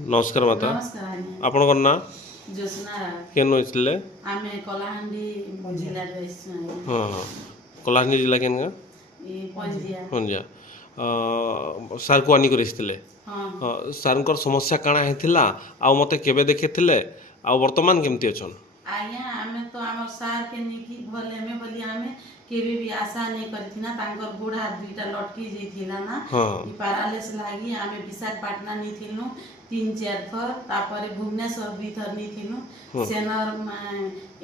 नमस्कार माता नमस्कार आज्ञा आपणकर ना ज्योत्ना केन होइथिले आमे कलाहांडी जिल्ला रे आइसु हाँ हाँ कलाहांडी जिला केन गा ए पंजिया पंजा सार को आनी करिसथिले हां सारंकर समस्या काଣା हेथिला आ मते केबे देखेथिले आ वर्तमान केमती अछन आज्ञा आमे तो हमर सार के निकी भले में बोली आमे केबे भी आशा नहीं करथिना तांकर गोड़ हाथ दुईटा लटकी जइथिला ना हाँ ई पैरालिस लागी आमे विशाखापट्टनम नी थिलनु 3-4 थर तापरे भुवनेश्वर भी थर नी थिलनु सेनर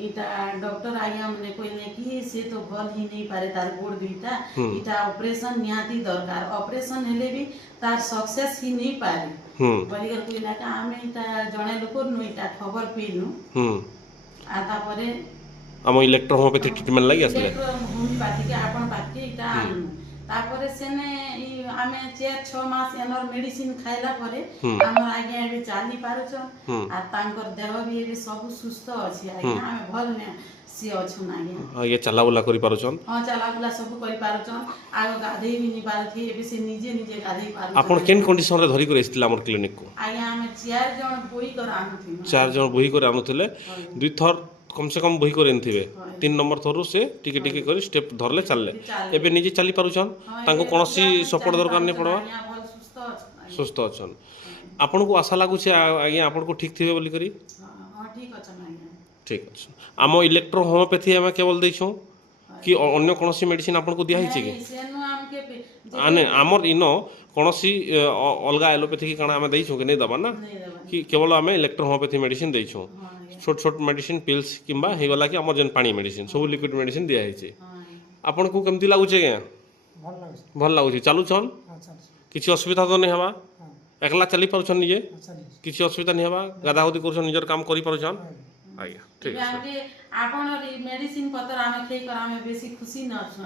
इटा डॉक्टर आज्ञा मने कहले कि से तो भल ही नहीं पारे तार गोड़ दुईटा इटा ऑपरेशन निहाती दरकार ऑपरेशन हेले भी तार सक्सेस ही नहीं पारे बलिगर कहला का आमे इटा जणे लोक नु इटा खबर पेनु आ तापरे हम इलेक्ट्रोहोमियोपैथी ट्रीटमेंट लागि आसले होमियोपैथी के आपण पाके इटा आनु तापरे सेने ई आमे 4-6 मास एनर मेडिसिन खाइला परे हमर आगे एबे चाली पारुछ आ तांकर देह भी एबे सब सुस्त अछि आगे आमे भल ने से अछन आगे ये चला बुला करि पारुछन हां चला बुला सब करि पारुछन आगो गाधे भी नि पारथि एबे से निजे निजे गाधे पारुछ आपण केन कंडीशन रे धरि कर आइथिला हमर क्लिनिक को आगे आमे 4 जण बोई कर आनु थि 4 जण बोही कर आनुथिले दुई थर कम से कम बोही कर एनथिबे 3 नंबर थरु से टिके टिके करी स्टेप धरले चलले एबे निजे चली पारुछन तांको कोनोसी सपोर्ट दरकार नै पड़वा भल सुस्त अछि सुस्त अछन आपण को आशा लागु छे आगे आपण को ठीक थिबे बोली करी हां ठीक अछन आगे ठीक अछि आम इलेक्ट्रो होमियोपैथी हम केवल दैछो कि अन्य कोनोसी मेडिसिन आपण को दिया हिचे कि सेनु हमके आने हमर इनो कोनोसी अलगा एलोपैथी की काना हम दैछो कि नै दबा ना कि केवल हम इलेक्ट्रो होमियोपैथी मेडिसिन दैछो छोट छोट मेडिसिन पिल्स किंबा हे गला कि हमर जन पानी मेडिसिन सब लिक्विड मेडिसिन दिया हिचे आपण को केमती लागु छे भल लागु छे चालू छन किछि असुविधा तो नै हवा एकला चली पारुछन निजे किछि असुविधा नै हवा गादागुदी करछन निजर काम करि पारुछन आज्ञा ठीक आगे आपण मेडिसिन पत्र आमे खेई कर आमे बेसी खुशी न छु